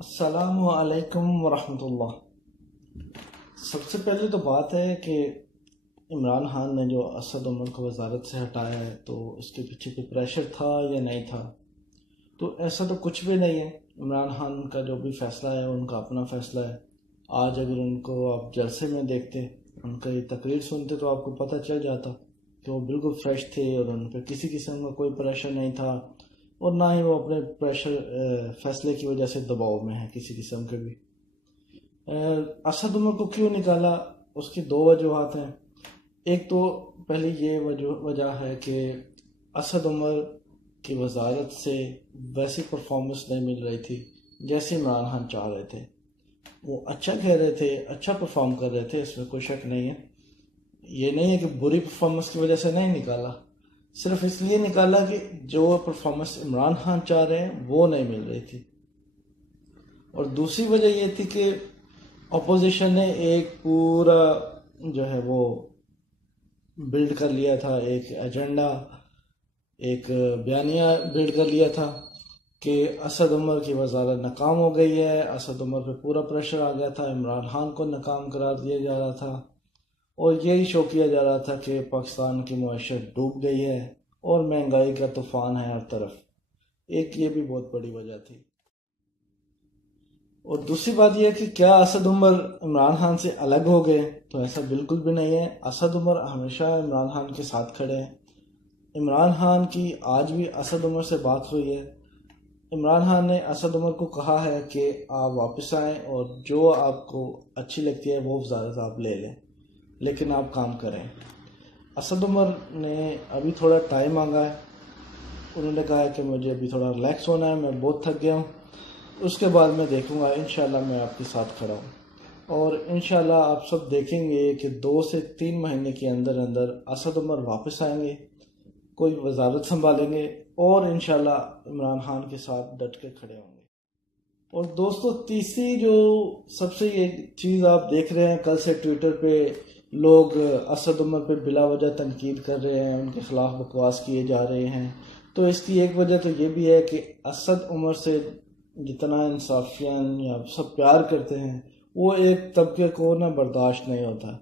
السلام علیکم ورحمۃ اللہ۔ سب سے پہلے تو بات ہے کہ عمران خان نے جو اسد عمر کو وزارت سے ہٹایا ہے تو اس کے پیچھے کوئی پریشر تھا یا نہیں تھا؟ تو ایسا تو کچھ بھی نہیں ہے۔ عمران خان کا جو بھی فیصلہ ہے ان کا اپنا فیصلہ ہے۔ آج اگر ان کو آپ جلسے میں دیکھتے، ان کا یہ تقریر سنتے تو آپ کو پتہ چل جاتا کہ وہ بالکل فریش تھے اور ان پہ کسی قسم کا کوئی پریشر نہیں تھا، اور نہ ہی وہ اپنے فیصلے کی وجہ سے دباؤ میں ہے کسی قسم کے بھی۔ اسد عمر کو کیوں نکالا، اس کی دو وجوہات ہیں۔ ایک تو پہلی یہ وجہ ہے کہ اسد عمر کی وزارت سے ویسی پرفارمنس نہیں مل رہی تھی جیسے عمران خان چاہ رہے تھے۔ وہ اچھا کہہ رہے تھے، اچھا پرفارم کر رہے تھے، اس میں کوئی شک نہیں ہے۔ یہ نہیں ہے کہ بری پرفارمنس کی وجہ سے نہیں نکالا، صرف اس لیے نکالا کہ جو پرفارمنس عمران خان چاہ رہے ہیں وہ نہیں مل رہی تھی۔ اور دوسری وجہ یہ تھی کہ اپوزیشن نے ایک پورا جو ہے وہ بلڈ کر لیا تھا، ایک ایجنڈا، ایک بیانیہ بلڈ کر لیا تھا کہ اسد عمر کی وزارت ناکام ہو گئی ہے۔ اسد عمر پہ پورا پریشر آ گیا تھا، عمران خان کو ناکام قرار دیا جا رہا تھا، اور یہی شو کیا جا رہا تھا کہ پاکستان کی معیشت ڈوب گئی ہے اور مہنگائی کا طوفان ہے ہر طرف۔ ایک یہ بھی بہت بڑی وجہ تھی۔ اور دوسری بات یہ ہے کہ کیا اسد عمر عمران خان سے الگ ہو گئے؟ تو ایسا بالکل بھی نہیں ہے۔ اسد عمر ہمیشہ عمران خان کے ساتھ کھڑے ہیں۔ عمران خان کی آج بھی اسد عمر سے بات ہوئی ہے۔ عمران خان نے اسد عمر کو کہا ہے کہ آپ واپس آئیں اور جو آپ کو اچھی لگتی ہے وہ وزارت آپ لے لیں، لیکن آپ کام کریں۔ اسد عمر نے ابھی تھوڑا ٹائم مانگا ہے۔ انہوں نے کہا ہے کہ مجھے ابھی تھوڑا ریلیکس ہونا ہے، میں بہت تھک گیا ہوں، اس کے بعد میں دیکھوں گا، انشاءاللہ میں آپ کے ساتھ کھڑا ہوں۔ اور انشاءاللہ آپ سب دیکھیں گے کہ 2 سے 3 مہینے کے اندر اندر اسد عمر واپس آئیں گے، کوئی وزارت سنبھالیں گے، اور انشاءاللہ عمران خان کے ساتھ ڈٹ کے کھڑے ہوں گے۔ اور دوستو، تیسری جو سب سے یہ چیز آپ دیکھ رہے ہیں، کل سے ٹویٹر پہ لوگ اسد عمر پہ بلا وجہ تنقید کر رہے ہیں، ان کے خلاف بکواس کیے جا رہے ہیں، تو اس کی ایک وجہ تو یہ بھی ہے کہ اسد عمر سے جتنا انصافیان یا سب پیار کرتے ہیں، وہ ایک طبقے کو نہ برداشت نہیں ہوتا۔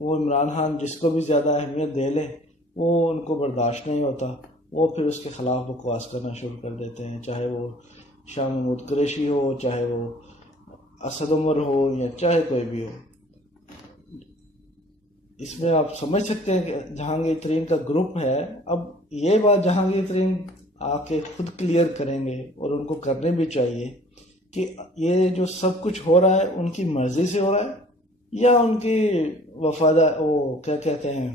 وہ عمران خان جس کو بھی زیادہ اہمیت دے لے وہ ان کو برداشت نہیں ہوتا، وہ پھر اس کے خلاف بکواس کرنا شروع کر دیتے ہیں، چاہے وہ شاہ محمود قریشی ہو، چاہے وہ اسد عمر ہو، یا چاہے کوئی بھی ہو۔ اس میں آپ سمجھ سکتے ہیں کہ جہانگیر ترین کا گروپ ہے۔ اب یہ بات جہانگیر ترین آ کے خود کلیئر کریں گے، اور ان کو کرنے بھی چاہیے کہ یہ جو سب کچھ ہو رہا ہے ان کی مرضی سے ہو رہا ہے یا ان کی وہ کیا کہتے ہیں،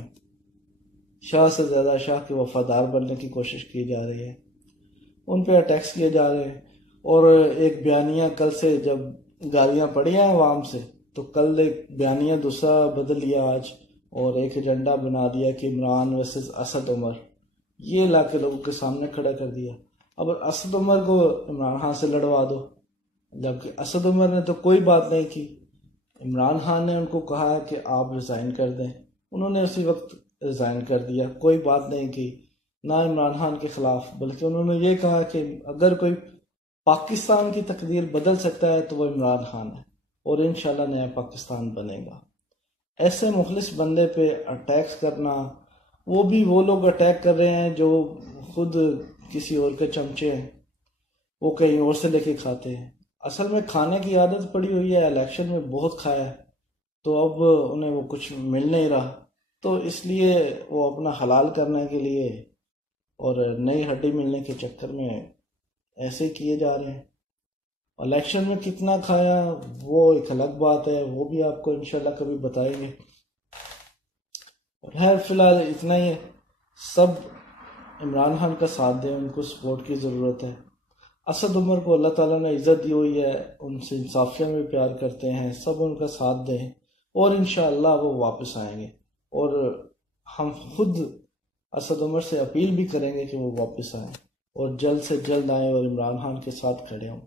شاہ سے زیادہ شاہ کے وفادار بننے کی کوشش کی جا رہی ہے، ان پہ اٹیکس کیے جا رہے ہیں۔ اور ایک بیانیہ کل سے جب گالیاں پڑی ہیں عوام سے، تو کل ایک بیانیہ دوسرا بدل لیا آج، اور ایک ایجنڈا بنا دیا کہ عمران ورسز اسد عمر، یہ لا کے لوگوں کے سامنے کھڑا کر دیا۔ اب اسد عمر کو عمران خان سے لڑوا دو، جبکہ اسد عمر نے تو کوئی بات نہیں کی۔ عمران خان نے ان کو کہا ہے کہ آپ ریزائن کر دیں، انہوں نے اسی وقت ریزائن کر دیا، کوئی بات نہیں کی، نہ عمران خان کے خلاف، بلکہ انہوں نے یہ کہا کہ اگر کوئی پاکستان کی تقدیر بدل سکتا ہے تو وہ عمران خان ہے، اور انشاءاللہ نیا پاکستان بنے گا۔ ایسے مخلص بندے پہ اٹیکس کرنا، وہ بھی وہ لوگ اٹیک کر رہے ہیں جو خود کسی اور کے چمچے ہیں، وہ کہیں اور سے لے کے کھاتے ہیں۔ اصل میں کھانے کی عادت پڑی ہوئی ہے، الیکشن میں بہت کھایا ہے، تو اب انہیں وہ کچھ مل نہیں رہا، تو اس لیے وہ اپنا حلال کرنے کے لیے اور نئی ہڈی ملنے کے چکر میں ایسے کیے جا رہے ہیں۔ الیکشن میں کتنا کھایا وہ ایک الگ بات ہے، وہ بھی آپ کو انشاءاللہ کبھی بتائیں گے۔ اور فی الحال اتنا ہی ہے، سب عمران خان کا ساتھ دیں، ان کو سپورٹ کی ضرورت ہے۔ اسد عمر کو اللہ تعالیٰ نے عزت دی ہوئی ہے، ان سے انصافیہ میں پیار کرتے ہیں، سب ان کا ساتھ دیں، اور انشاءاللہ وہ واپس آئیں گے۔ اور ہم خود اسد عمر سے اپیل بھی کریں گے کہ وہ واپس آئیں، اور جلد سے جلد آئیں اور عمران خان کے ساتھ کھڑے ہوں۔